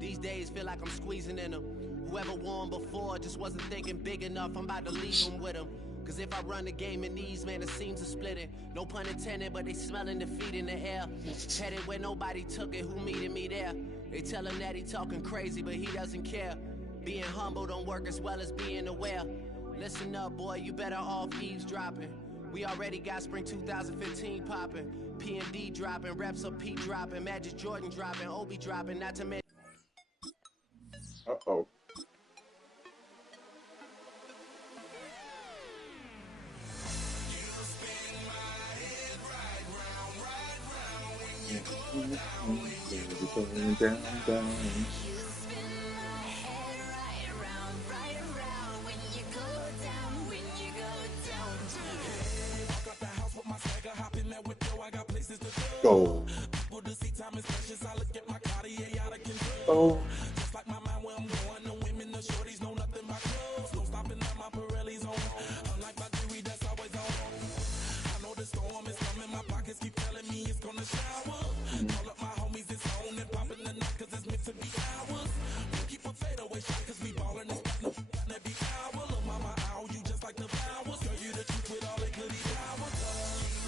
These days feel like I'm squeezing in them. Whoever won before just wasn't thinking big enough. I'm about to leave them with them. Cause if I run the game in these, man, the seams are splitting. No pun intended, but they smelling defeat in the air. Headed where nobody took it, who meeting me there? They tell him that he talking crazy, but he doesn't care. Being humble don't work as well as being aware. Listen up, boy, you better off eavesdropping. We already got spring 2015 popping. P&D dropping, reps of P dropping, Magic Jordan dropping, Obi dropping, not to mention. Uh-oh. Down. Go. Oh.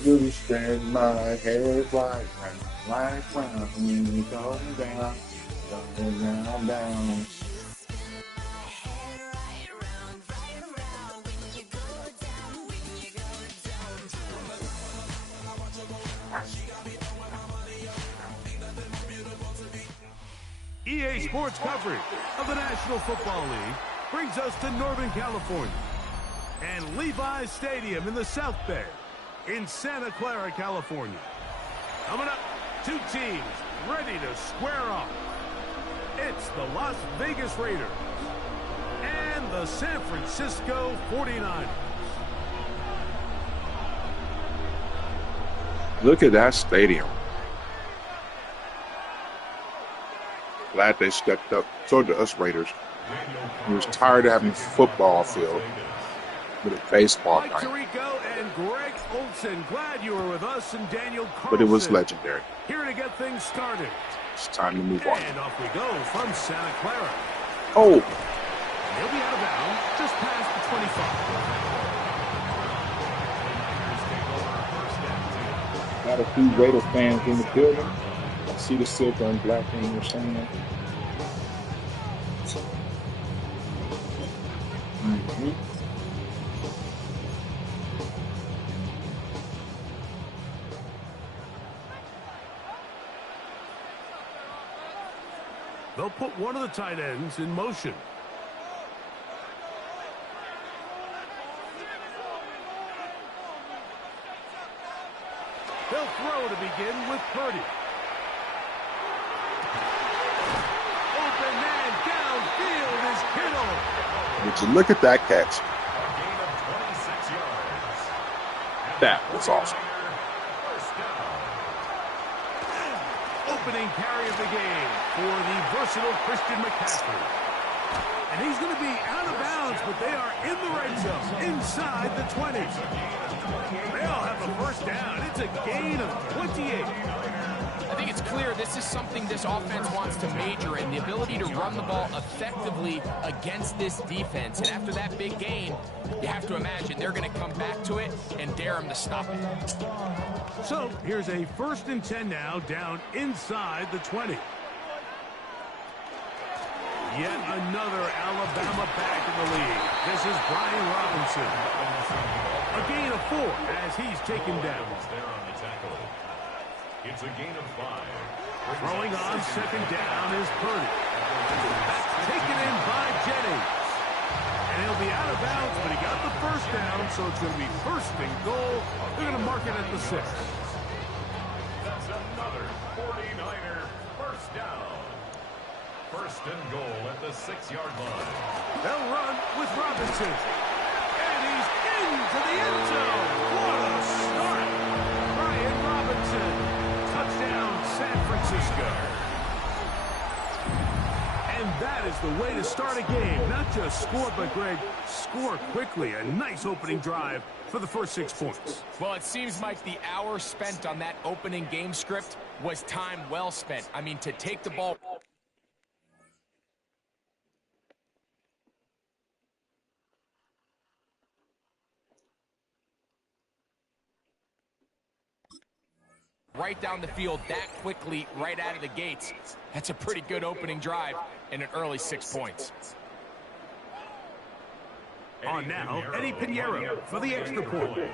You spin my head right round when you go down, down. EA Sports coverage of the National Football League brings us to Northern California and Levi's Stadium in the South Bay in Santa Clara, California. Coming up, two teams ready to square off. It's the Las Vegas Raiders and the San Francisco 49ers. Look at that stadium. Glad they stepped up. So did us Raiders. He was tired of having football field with a baseball Mike night. Tirico and Greg Olson, glad you were with us, and Daniel Carlson. But it was legendary. Here to get things started. It's time to move on. And off we go from Santa Clara. Oh! And he'll be out of bounds just past the 25. Got a few Raiders fans in the building. I see the silver and black thing you're saying. They'll put one of the tight ends in motion. They'll throw to begin with Purdy. Open man downfield is Kittle. Would you look at that catch? That was awesome. Opening carry of the game for the versatile Christian McCaffrey. And he's going to be out of bounds, but they are in the red zone, inside the 20. They'll have a first down. It's a gain of 28. I think it's clear this is something this offense wants to major in, the ability to run the ball effectively against this defense. And after that big gain, you have to imagine they're going to come back to it and dare them to stop it. So here's a 1st and 10 now, down inside the 20. Yet another Alabama back in the lead. This is Brian Robinson. A gain of 4 as he's taken down. It's a gain of 5. Throwing on 2nd down is Purdy. That's taken in by Jennings. And he'll be out of bounds, but he got the first down, so it's going to be 1st and goal. They're going to mark it at the 6. That's another 49er first down. 1st and goal at the 6-yard line. They'll run with Robinson. And he's into the end zone. What a start. Brian Robinson. Touchdown, San Francisco. And that is the way to start a game. Not just score, but, Greg, score quickly. A nice opening drive for the first 6 points. Well, it seems like the hour spent on that opening game script was time well spent. I mean, to take the ball. right down the field that quickly, right out of the gates. That's a pretty good opening drive and an early 6 points. On now, Eddie Pinheiro for the extra point.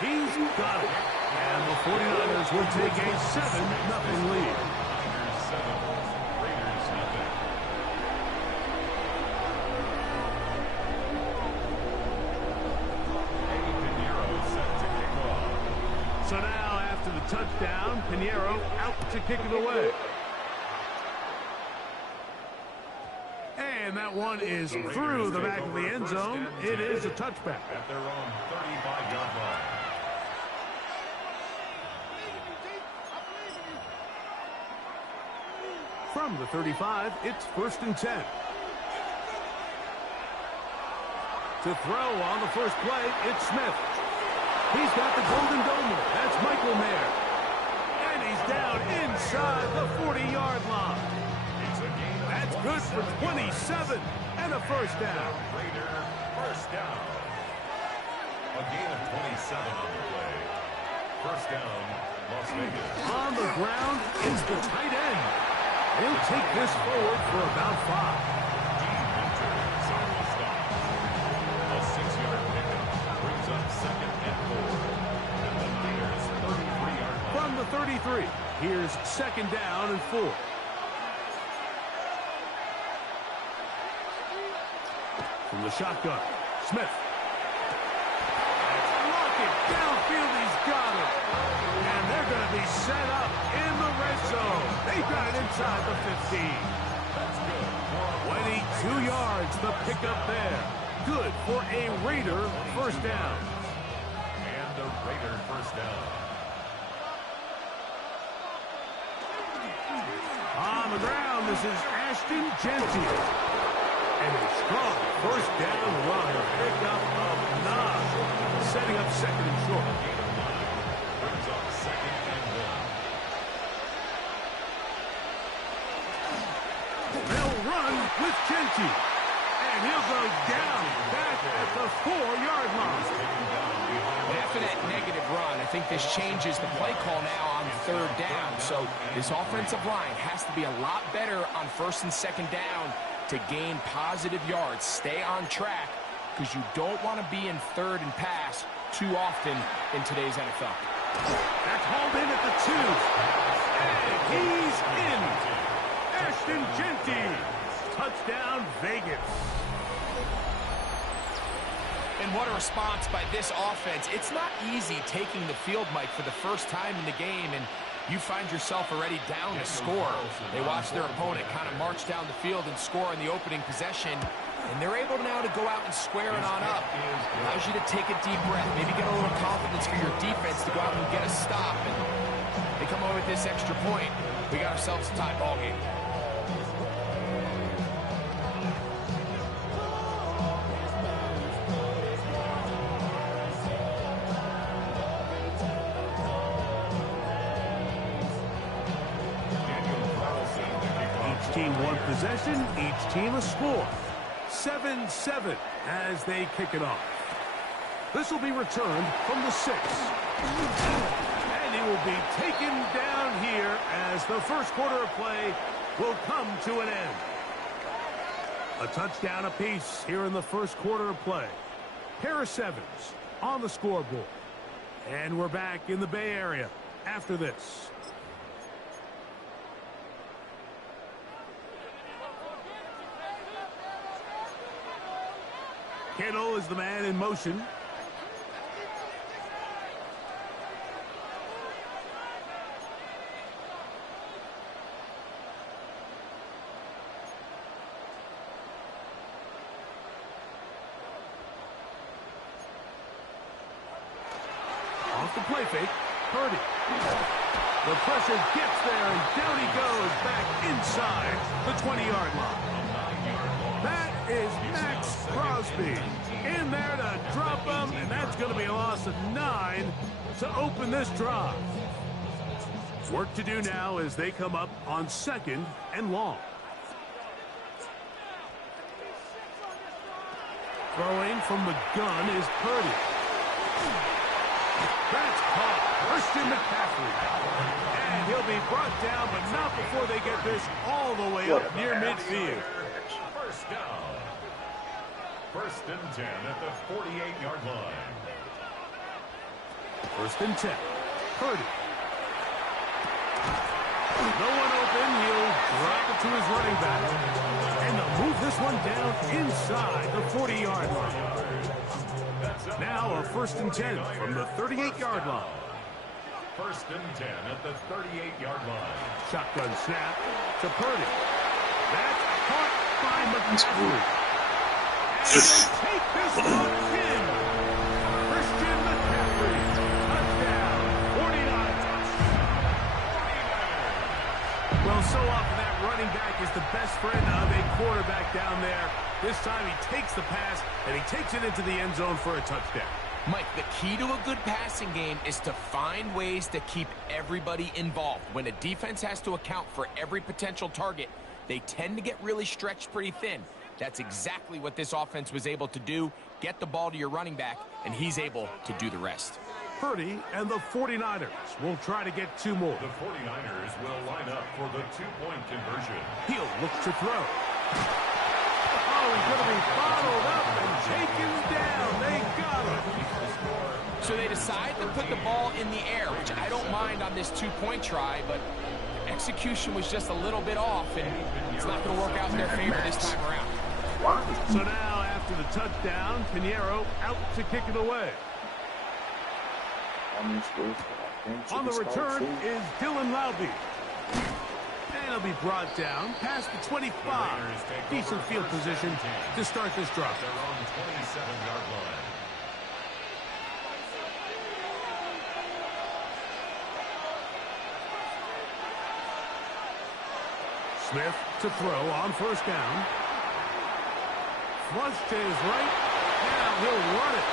He's got it. And the 49ers will take a 7-0 lead. So now, after the touchdown, Pinheiro out to kick it away. And that one is through the back of the end zone. It is a touchback. At their own 35-yard line. From the 35, it's 1st and 10. To throw on the first play, it's Smith. He's got the golden domer. That's Michael Mayer. And he's down inside the 40-yard line. That's good for 27 and a first down. Raider first down. A gain of 27 on the play. First down, Las Vegas. On the ground is the tight end. He'll take this forward for about 5. A 6-yard pickup brings up 2nd and 4. And the Niners 33-yard line. From the 33, here's 2nd down and 4. From the shotgun, Smith. Rocket downfield, he's got it. And they're going to be set up in the red zone. They got it inside the 15. That's good. 22 yards, the pickup there. Good for a Raider first down. And a Raider first down. On the ground, this is Ashton Genty. And a strong first down run. Pickup of 9. Setting up 2nd and short. Brings up 2nd and 1. They'll run with Genty. And he'll go down back at the 4-yard line. And after that negative run, I think this changes the play call now on 3rd down. So this offensive line has to be a lot better on 1st and 2nd down to gain positive yards. Stay on track because you don't want to be in 3rd and pass too often in today's NFL. That's hauled in at the 2. And he's in. Ashton Genty. Touchdown, Vegas. And what a response by this offense. It's not easy taking the field, Mike, for the first time in the game, and you find yourself already down to score. They watch their opponent kind of march down the field and score in the opening possession, and they're able now to go out and square it on up. Allows you to take a deep breath, maybe get a little confidence for your defense to go out and get a stop, and they come away with this extra point. We got ourselves a tie ball game. Team one possession, each team a score. 7-7 as they kick it off. This will be returned from the 6. And he will be taken down here as the first quarter of play will come to an end. A touchdown apiece here in the first quarter of play. Pair of 7s on the scoreboard. And we're back in the Bay Area after this. Kittle is the man in motion. Off the play fake, Purdy. The pressure gets there, and down he goes back inside the 20-yard line. That is Max Crosby in there to drop him, and that's going to be a loss of 9 to open this drive. Work to do now as they come up on 2nd and long. Throwing from the gun is Purdy. That's caught. Christian McCaffrey. And he'll be brought down, but not before they get this all the way up near midfield. First down. First and 10 at the 48-yard line. First and 10. Purdy. No one open. He'll drop it to his running back. And they'll move this one down inside the 40-yard line. Now a first and 10 from the 38-yard line. First and 10 at the 38-yard line. Shotgun snap to Purdy. That's caught by McCaffrey. And they take this one in. Christian McCaffrey. Touchdown. 49. Well, so often that running back is the best friend of a quarterback down there. This time he takes the pass, and he takes it into the end zone for a touchdown. Mike, the key to a good passing game is to find ways to keep everybody involved. When a defense has to account for every potential target, they tend to get really stretched pretty thin. That's exactly what this offense was able to do. Get the ball to your running back, and he's able to do the rest. Purdy and the 49ers will try to get two more. The 49ers will line up for the two-point conversion. He'll look to throw. Oh, he's going to be followed up and taken down. They got him. So they decide to put the ball in the air, which I don't mind on this two-point try, but execution was just a little bit off, and it's not going to work out in their favor this time around. So now, after the touchdown, Pinheiro out to kick it away. On the return is Dylan Laube. And he'll be brought down past the 25. Decent field position to start this drive. Their own 27-yard line. Smith to throw on first down. Flush to his right. Now he'll run it.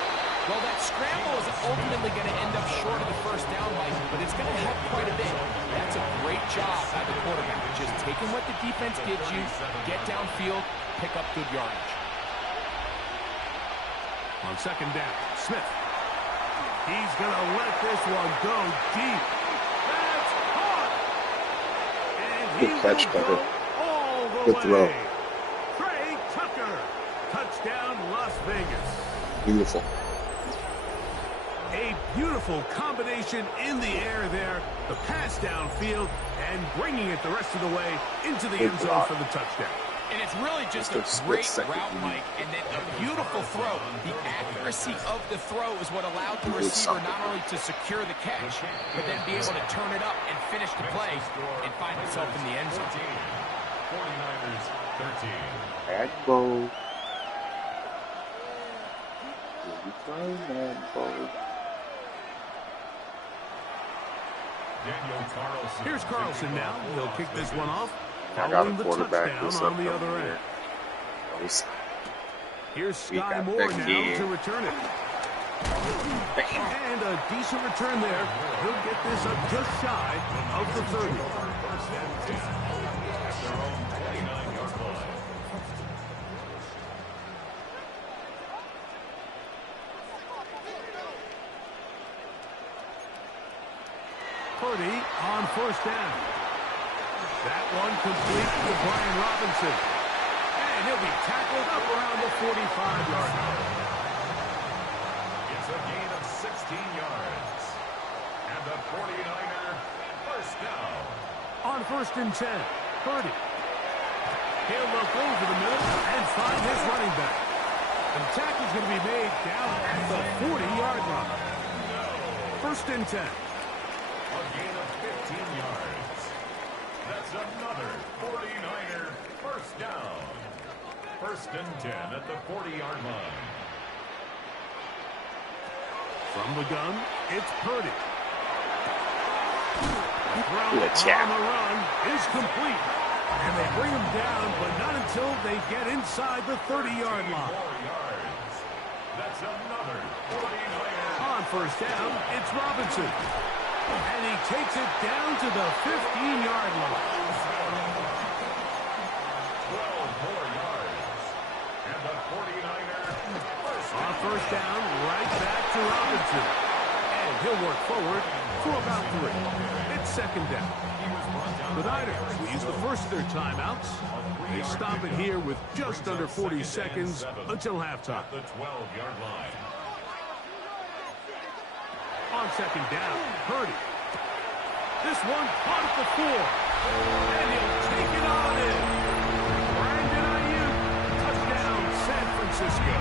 Well, that scramble is ultimately going to end up short of the first down, Mike, but it's going to help quite a bit. That's a great job by the quarterback. Just taking what the defense gives you, get downfield, pick up good yardage. On second down, Smith. He's going to let this one go deep. That's caught. And he Good catch, will go all the Good way. throw. Trey Tucker. Touchdown, Las Vegas. Beautiful. A beautiful combination in the air there. The pass downfield and bringing it the rest of the way into the end zone for the touchdown. And it's really just a great route, Mike, and then a beautiful throw. The accuracy of the throw is what allowed the receiver not only to secure the catch, but then be able to turn it up and finish the play and find himself in the end zone. 49ers 13. Agbo. Daniel Carlson. Here's Carlson now. He'll kick this one off. I got a Following the quarterback touchdown this on the up other here. end. Here's We Sky got Moore that now kid. to return it. And a decent return there. He'll get this up just shy of the 30. First and 10 at their own 29-yard line. Purdy on first down. That one complete to Brian Robinson. And he'll be tackled up around the 45-yard line. It's a gain of 16 yards. And the 49er first down. On first and 10, Purdy. He'll look over the middle and find his running back. And the tackle's going to be made down at the 40-yard line. First and 10. A gain of 15 yards. That's another 49er first down. First and 10 at the 40-yard line. From the gun, it's Purdy. The throw Good job. on the run is complete. And they bring him down, but not until they get inside the 30-yard line. 4 yards. That's another 49er. On first down, it's Robinson. And he takes it down to the 15-yard line. 12 more yards. And the 49er first On down. first down, right back to Robinson. And He'll work forward for about 3. It's second down. The Niners will use the first of their timeouts. They stop it here with just under 40 seconds until halftime. The 12-yard line. On second down, Purdy. This one caught at the 4. And he'll take it on in. Brandon Ayuk, touchdown, San Francisco.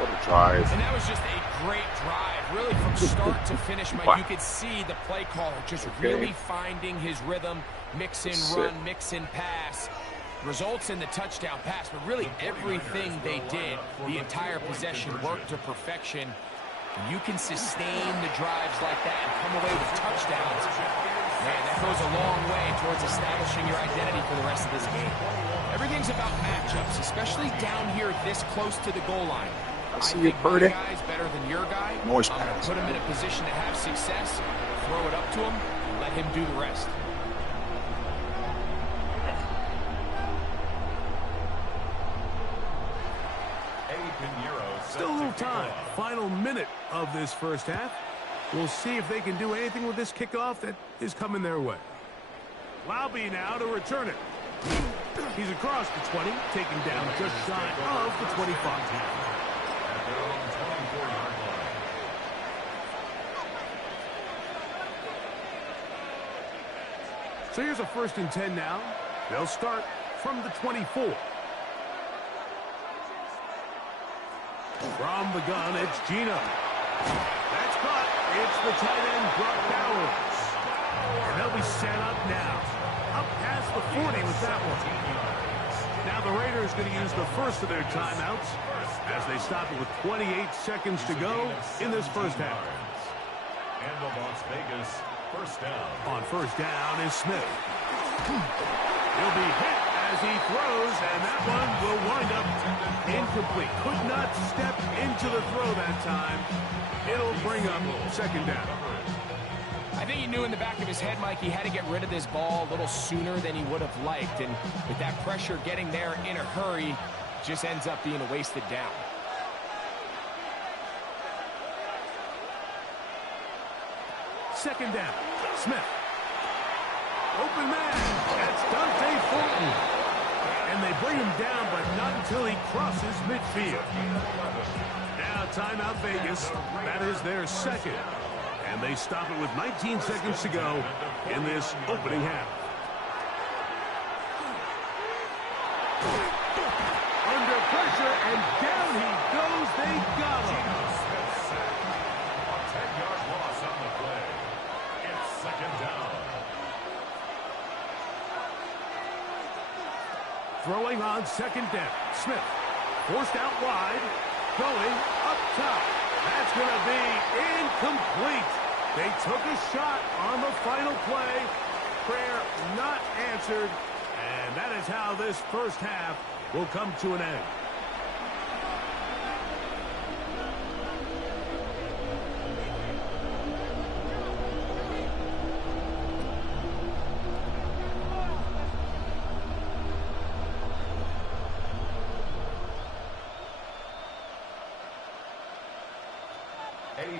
What a drive. And that was just a great drive, really from start to finish, Mike. Wow. You could see the play caller just really finding his rhythm, mix and run, mix and pass. Results in the touchdown pass, but really everything they did, the entire possession worked to perfection. And you can sustain the drives like that and come away with touchdowns. Man, that goes a long way towards establishing your identity for the rest of this game. Everything's about matchups, especially down here this close to the goal line. I see you, Purdy. My guy's better than your guy. Noise I'm going to pass. put him in a position to have success, throw it up to him, and let him do the rest. Still a little time. Final minute of this first half. We'll see if they can do anything with this kickoff that is coming their way. Laube now to return it. He's across the 20, taken down just shy of the 25. So here's a 1st and 10 now. They'll start from the 24. From the gun, it's Gino. That's caught. It's the tight end, Brock Bowers. And they'll be set up now. Up past the 40 with that one. Now the Raiders going to use the first of their timeouts as they stop it with 28 seconds to go in this first half. And the Las Vegas first down. On first down is Smith. He'll be hit as he throws, and that one will wind up incomplete. Could not step into the throw that time. It'll bring up second down. I think he knew in the back of his head, Mike, he had to get rid of this ball a little sooner than he would have liked. And with that pressure getting there in a hurry, just ends up being a wasted down. Second down. Smith. Open man. That's Dante Fulton. And they bring him down, but not until he crosses midfield. Now timeout Vegas. That is their second. And they stop it with 19 seconds to go in this opening half. Under pressure, and down he goes. They got him. A 10-yard loss on the play. It's second down. Throwing on second down. Smith forced out wide. Going up top. That's going to be incomplete. They took a shot on the final play. Prayer not answered. And that is how this first half will come to an end.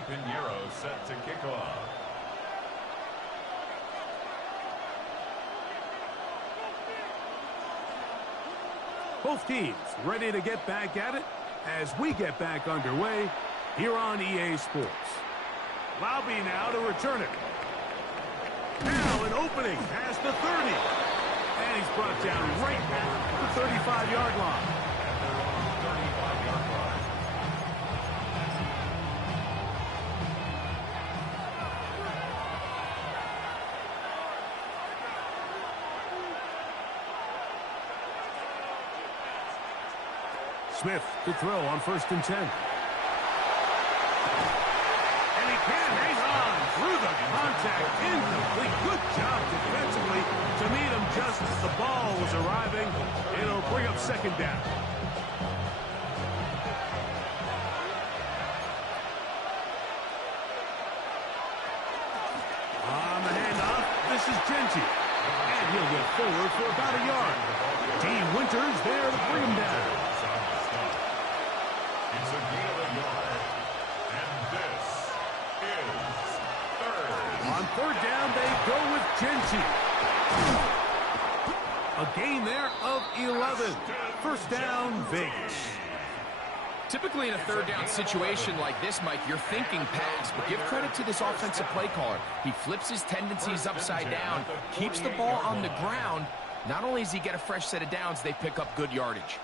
Pinheiro set to kick off. Both teams ready to get back at it as we get back underway here on EA Sports. Laube now to return it. Now an opening past the 30. And he's brought down right at the 35-yard line. Smith to throw on 1st and 10. And he can't hang on through the contact. Incomplete. Good job defensively to meet him just as the ball was arriving. It'll bring up second down. On the handoff, this is Genty. And he'll get forward for about a yard. D. Winters there to bring him down. It's a gain of a yard. And this third down, they go with Genty. A gain there of 11. First down, Vegas. Typically in a third down situation like this, Mike, you're thinking pass, but give credit to this offensive play caller. He flips his tendencies upside down, keeps the ball on the ground. Not only does he get a fresh set of downs, they pick up good yardage.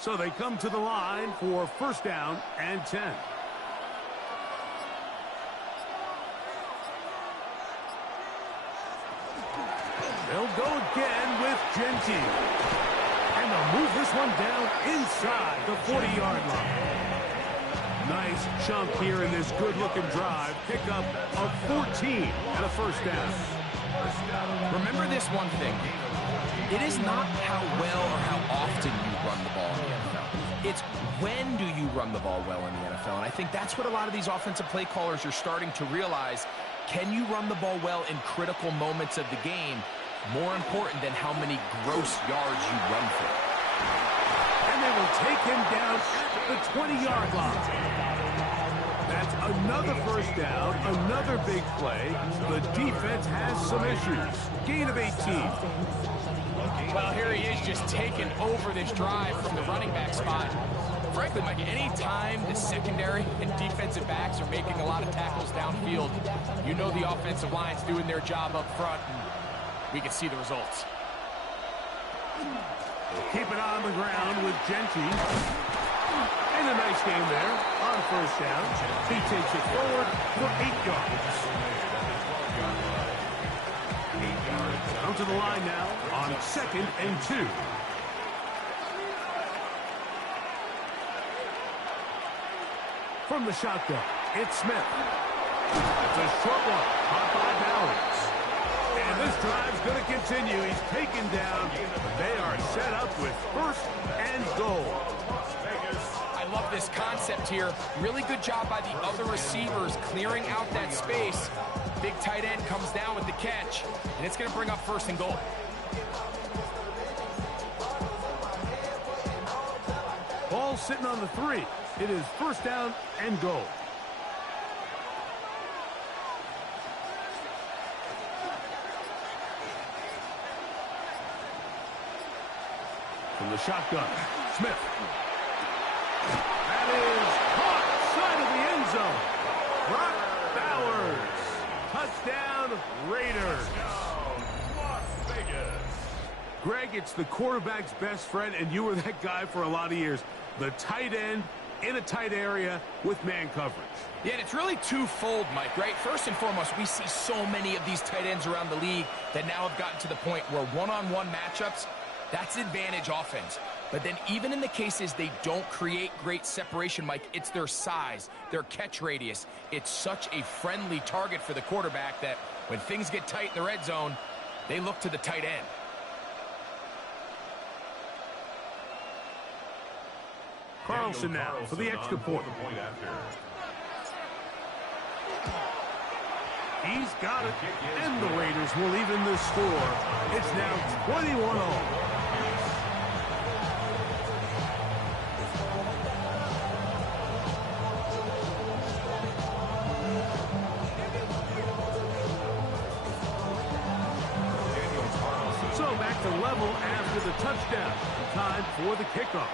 So they come to the line for first down and 10. They'll go again with Genty. And they'll move this one down inside the 40-yard line. Nice chunk here in this good-looking drive. Pickup of 14 and a first down. Remember this one thing. It is not how well or how often you run the ball in the NFL. It's when do you run the ball well in the NFL. And I think that's what a lot of these offensive play callers are starting to realize. Can you run the ball well in critical moments of the game? More important than how many gross yards you run for. And they will take him down at the 20-yard line. That's another first down, another big play. The defense has some issues. Gain of 18. Well, here he is just taking over this drive from the running back spot. Frankly, Mike, any time the secondary and defensive backs are making a lot of tackles downfield, you know the offensive line's doing their job up front, and we can see the results. Keep it on the ground with Genty. And a nice game there on first down. He takes it forward for 8 yards. Down to the line now on second and 2. From the shotgun, it's Smith. It's a short one, caught by Bowers. And this drive's going to continue. He's taken down. They are set up with first and goal. I love this concept here. Really good job by the other receivers clearing out that space. Big tight end comes down with the catch, and it's going to bring up first and goal. Ball sitting on the 3. It is first down and goal. From the shotgun, Smith. That is caught side of the end zone. Brock Bowers. Touchdown, Raiders. Greg, it's the quarterback's best friend, and you were that guy for a lot of years. The tight end in a tight area with man coverage. Yeah, and it's really twofold, Mike, right? First and foremost, we see so many of these tight ends around the league that now have gotten to the point where one-on-one matchups, that's advantage offense. But then even in the cases they don't create great separation, Mike, it's their size, their catch radius. It's such a friendly target for the quarterback that when things get tight in the red zone, they look to the tight end. Carlson now for the extra point. He's got it, and the Raiders will even the score. It's now 21-all. So back to level after the touchdown. Time for the kickoff.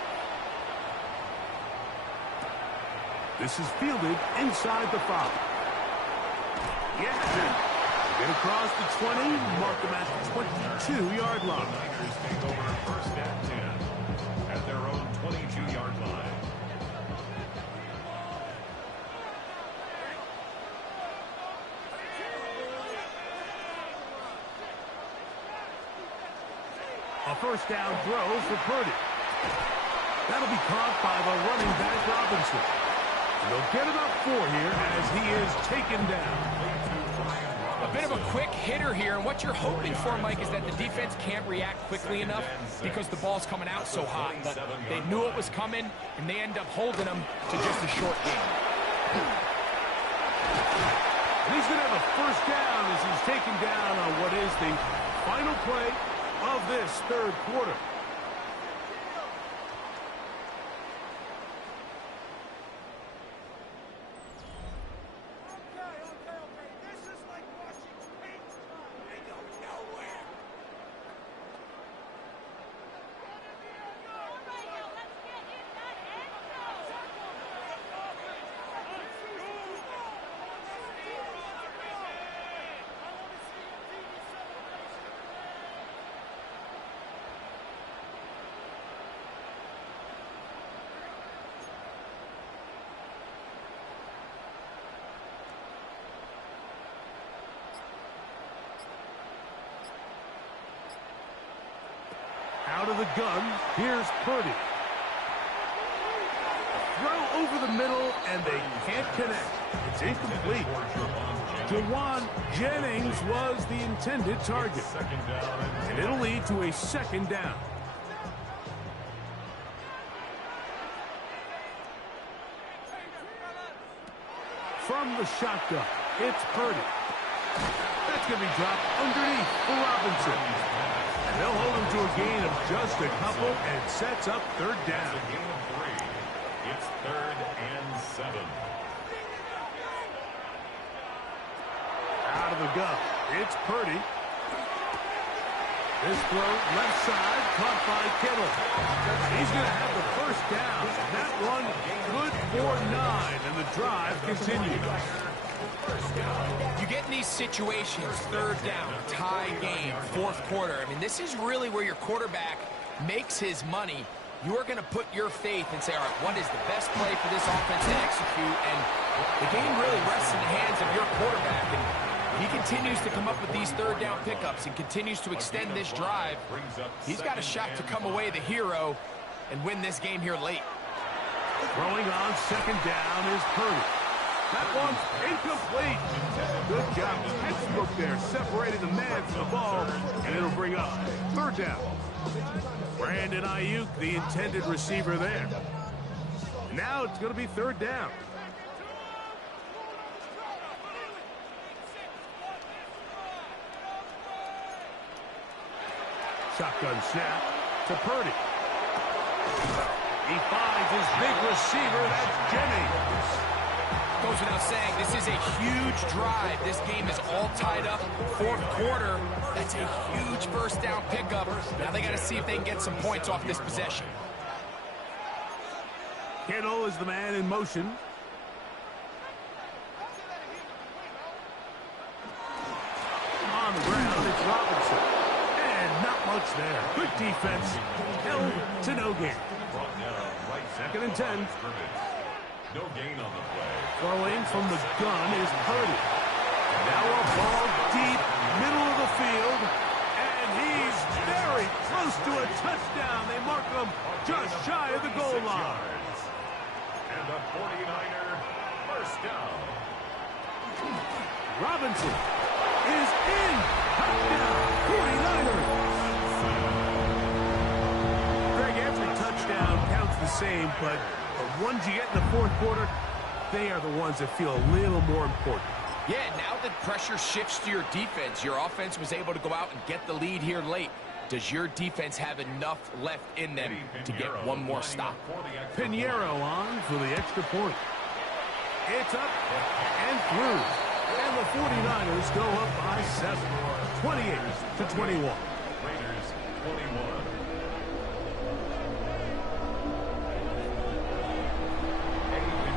This is fielded inside the 5. Yeah. Get across the 20, mark them at the 22-yard line. Raiders take over first and 10 at their own 22-yard line. A first down throw for Purdy. That'll be caught by the running back Robinson. They'll get about 4 here as he is taken down. A bit of a quick hitter here, and what you're hoping for, Mike, is that the defense can't react quickly enough because the ball's coming out so hot. But they knew it was coming, and they end up holding them to just a short game. And he's going to have a first down as he's taken down on what is the final play of this third quarter. the gun. Here's Purdy. Throw over the middle, and they can't connect. It's incomplete. Jawan Jennings was the intended target. And it'll lead to a second down. From the shotgun, it's Purdy. That's going to be dropped underneath for Robinson. And they'll hold him to a gain of just a couple and sets up third down. It's 3rd and 7. Out of the gun, it's Purdy. This throw left side, caught by Kittle. He's going to have the first down. That one good for 9, and the drive continues. You get in these situations, third down, tie game, fourth quarter. I mean, this is really where your quarterback makes his money. You are going to put your faith and say, all right, what is the best play for this offense to execute? And the game really rests in the hands of your quarterback. And he continues to come up with these third down pickups and continues to extend this drive. He's got a shot to come away the hero and win this game here late. Throwing on second down is Purdy. That one's incomplete. Good job. Textbook there, separating the man from the ball, and it'll bring up third down. Brandon Ayuk, the intended receiver there. Now it's going to be third down. Shotgun snap to Purdy. He finds his big receiver, that's Jennings. Goes without saying, this is a huge drive. This game is all tied up. Fourth quarter, that's a huge first down pickup. Now they got to see if they can get some points off this possession. Kittle is the man in motion. On the ground, it's Robinson. And not much there. Good defense. Held to no gain. 2nd and 10. No gain on the play. Throwing from the gun is Purdy. Now a ball deep, middle of the field, and he's very close to a touchdown. They mark him just shy of the goal line. And the 49er first down. Robinson is in. Touchdown, 49ers. Greg, every touchdown counts the same, but the ones you get in the fourth quarter, they are the ones that feel a little more important. Yeah, now that pressure shifts to your defense, your offense was able to go out and get the lead here late. Does your defense have enough left in them to get one more stop? Pinheiro on for the extra point. It's up and through. And the 49ers go up by 7, 28-21. Raiders 21.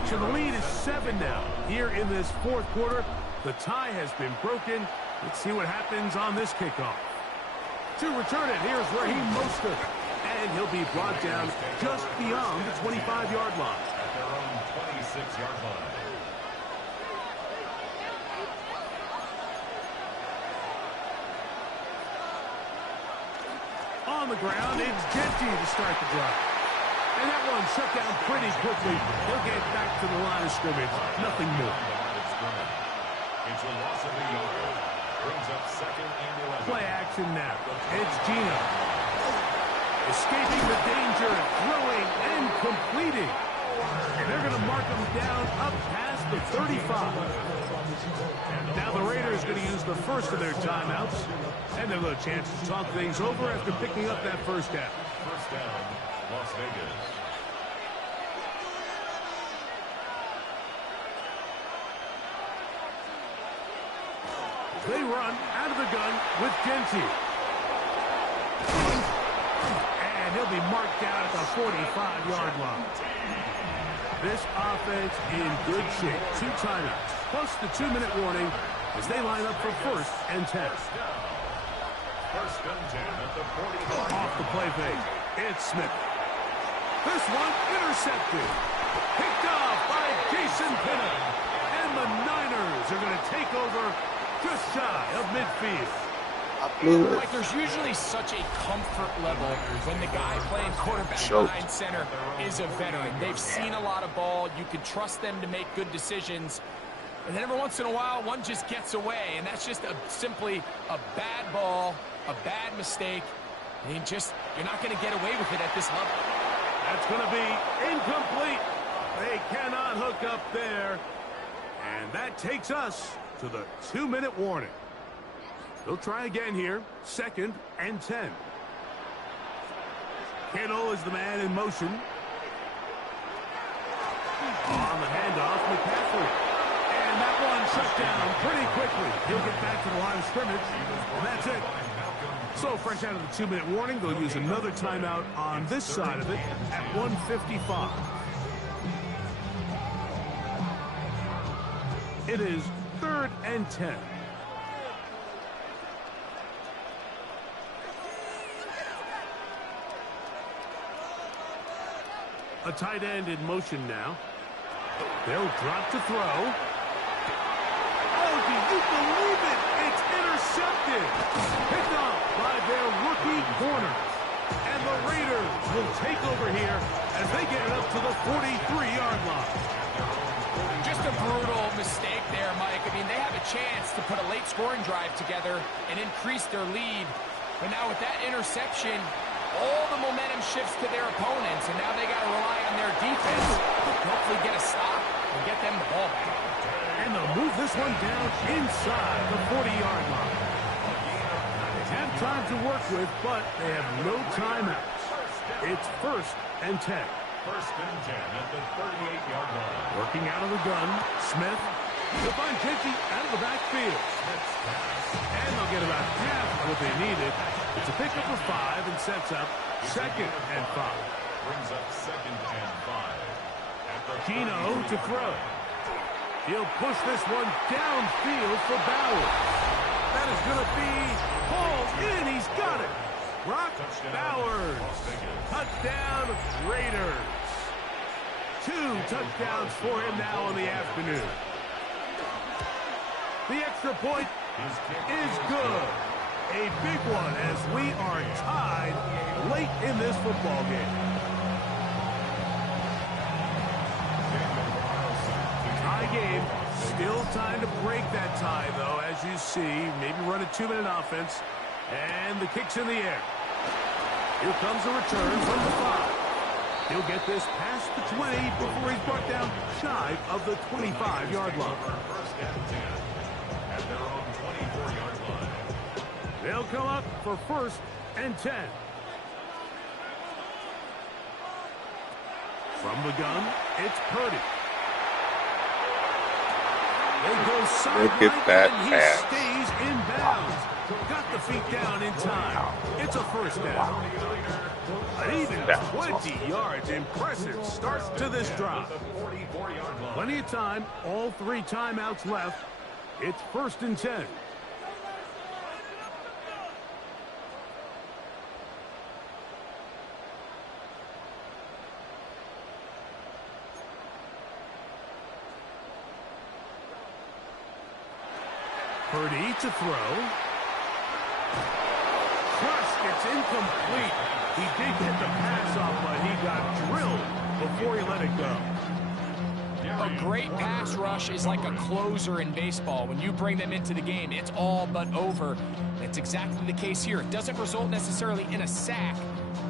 So the lead is 7 now. Here in this fourth quarter, the tie has been broken. Let's see what happens on this kickoff. To return it, here's Raheem Mostert. And he'll be brought down just beyond the 25-yard line. At their own 26-yard line. On the ground, it's Genty to start the drive. And that one shut down pretty quickly. He'll get back to the line of scrimmage. Nothing more. It's a loss of a yard. Brings up 2nd and 11. Play action now. It's Gino. Escaping the danger, throwing and completing. And they're going to mark him down up past the 35. Now the Raiders going to use the first of their timeouts. And they'll have a chance to talk things over after picking up that first down. First down, Las Vegas. They run out of the gun with Genty. And he'll be marked down at the 45-yard line. This offense in good shape. 2 timeouts, plus the 2-minute warning as they line up for 1st and 10. First and 10 at the 45. Off the play fake. It's Smith. This one intercepted. Picked off by Jason Pinnock. And the Niners are going to take over just shy of midfield. blew it. Like, there's usually such a comfort level when the guy playing quarterback Choked. behind center is a veteran. They've seen a lot of ball. You can trust them to make good decisions. And then every once in a while, one just gets away, and that's just simply a bad ball, a bad mistake. And you're not going to get away with it at this level. That's going to be incomplete. They cannot hook up there. And that takes us to the 2-minute warning. They'll try again here. 2nd and 10. Kittle is the man in motion. On the handoff, McCaffrey. And that one shut down pretty quickly. He'll get back to the line of scrimmage. And that's it. So fresh out of the 2-minute warning, they'll use another timeout on this side of it at 1:55. It is 3rd and 10. A tight end in motion now. They'll drop to throw. Oh, do you believe it? It's intercepted. Picked up by their rookie corner. And the Raiders will take over here as they get it up to the 43-yard line. Just a brutal mistake there, Mike. I mean, they have a chance to put a late scoring drive together and increase their lead. But now with that interception, all the momentum shifts to their opponents, and now they got to rely on their defense to hopefully get a stop and get them the ball back. And they'll move this one down inside the 40-yard line. They have time to work with, but they have no timeouts. It's 1st and 10. 1st and 10 at the 38-yard line. Working out of the gun, Smith. They'll find Jenty out of the backfield. And they'll get about half of what they needed. It's a pickup of 5 and sets up 2nd and 5. Brings up 2nd and 5. Gino to throw. He'll push this one downfield for Bowers. That is going to be hauled in. He's got it. Brock Bowers. Touchdown, Raiders. 2 touchdowns for him now in the afternoon. The extra point is good. A big one as we are tied late in this football game. Tie game. Still time to break that tie, though, as you see. Maybe run a 2-minute offense. And the kick's in the air. Here comes a return from the 5. He'll get this past the 20 before he's brought down shy of the 25-yard line. 1st and 10 at their own 24-yard line. They'll come up for 1st and 10. From the gun, it's Purdy. They go sideline, Look at that and he pass. stays in bounds. Got the feet down in time. It's a 1st down. An even 20 yards. Impressive start to this drive. Plenty of time. All 3 timeouts left. It's 1st and 10. Purdy to throw. Crushed. It's incomplete. He did get the pass off, but he got drilled before he let it go. A great pass rush is like a closer in baseball. When you bring them into the game, it's all but over. That's exactly the case here. It doesn't result necessarily in a sack,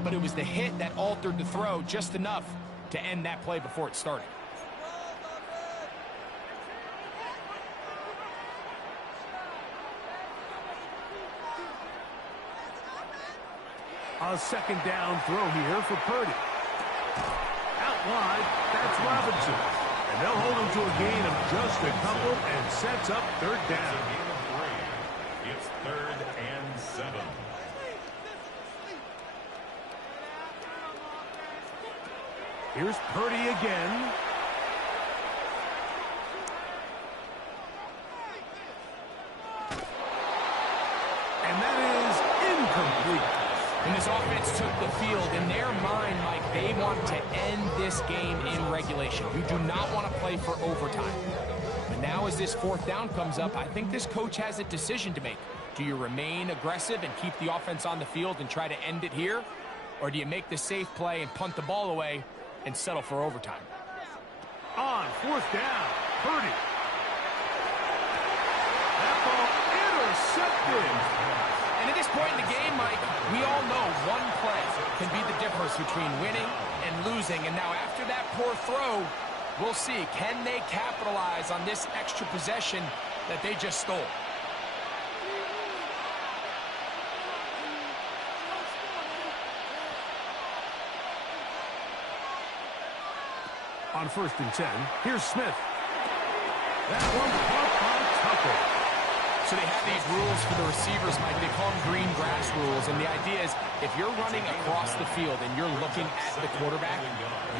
but it was the hit that altered the throw just enough to end that play before it started. A 2nd down throw here for Purdy. Out wide, that's Robinson. And they'll hold him to a gain of just a couple and sets up 3rd down. Gain of 3. It's 3rd and 7. Here's Purdy again. And that is incomplete. When this offense took the field, in their mind, Mike, they want to end this game in regulation. You do not want to play for overtime. But now as this 4th down comes up, I think this coach has a decision to make. Do you remain aggressive and keep the offense on the field and try to end it here? Or do you make the safe play and punt the ball away and settle for overtime? On 4th down, Purdy. That ball intercepted. And at this point in the game, Mike, we all know one play can be the difference between winning and losing. And now after that poor throw, we'll see, can they capitalize on this extra possession that they just stole? On 1st and 10, here's Smith. That one caught by Tucker. So they have these rules for the receivers, Mike. They call them green grass rules. And the idea is if you're running across the field and you're looking at the quarterback,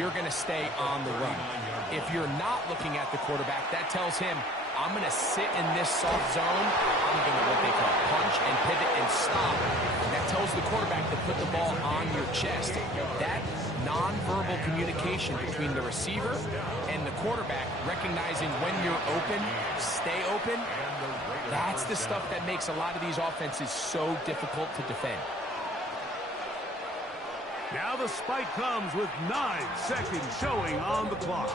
you're going to stay on the run. If you're not looking at the quarterback, that tells him, I'm going to sit in this soft zone. I'm going to what they call punch and pivot and stop. And that tells the quarterback to put the ball on your chest. That nonverbal communication between the receiver and the quarterback, recognizing when you're open, stay open, that's the stuff that makes a lot of these offenses so difficult to defend. Now the spike comes with 9 seconds showing on the clock.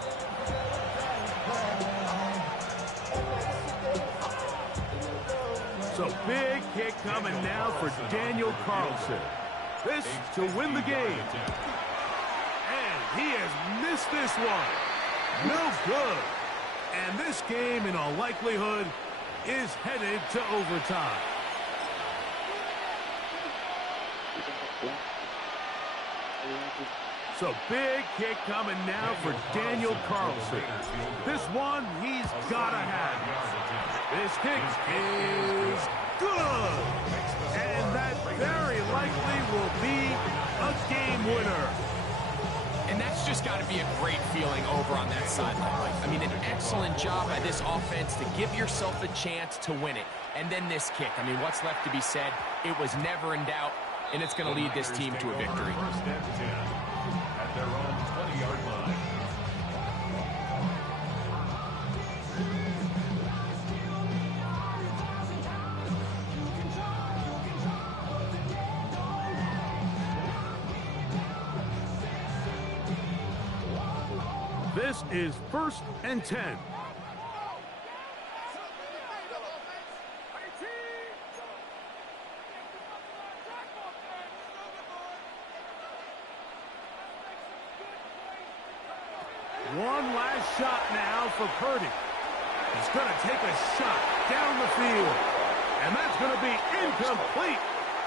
So big kick coming now for Daniel Carlson. This to win the game. And he has missed this one. No good. And this game, in all likelihood, is headed to overtime. So big kick coming now for Daniel Carlson. This one he's got to have. This kick is good. And that very likely will be a game winner. And that's just got to be a great feeling over on that sideline. I mean, an excellent job by this offense to give yourself a chance to win it. And then this kick. I mean, what's left to be said? It was never in doubt, and it's going to lead this team to a victory. First and 10 at their own 20-yard line. This is 1st and 10. One last shot now for Purdy. He's going to take a shot down the field. And that's going to be incomplete.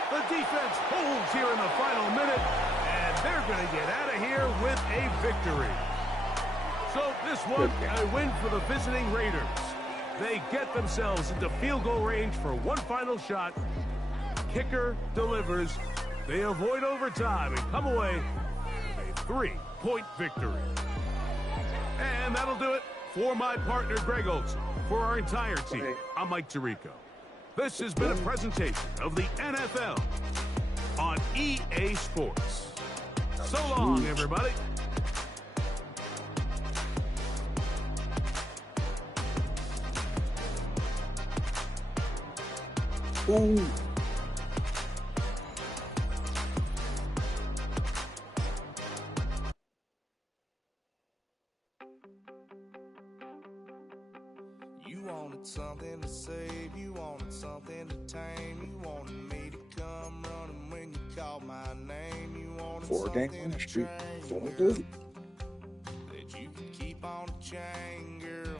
The defense holds here in the final minute. And they're going to get out of here with a victory. So this one, a win for the visiting Raiders. They get themselves into field goal range for one final shot. Kicker delivers. They avoid overtime and come away a 3-point victory. And that'll do it for my partner, Greg Olson. For our entire team, I'm Mike Tirico. This has been a presentation of the NFL on EA Sports. So long, everybody. Ooh. You wanted something to save, you wanted something to tame, you wanted me to come running when you called my name, you wanted 4 game winning streak, 4 good.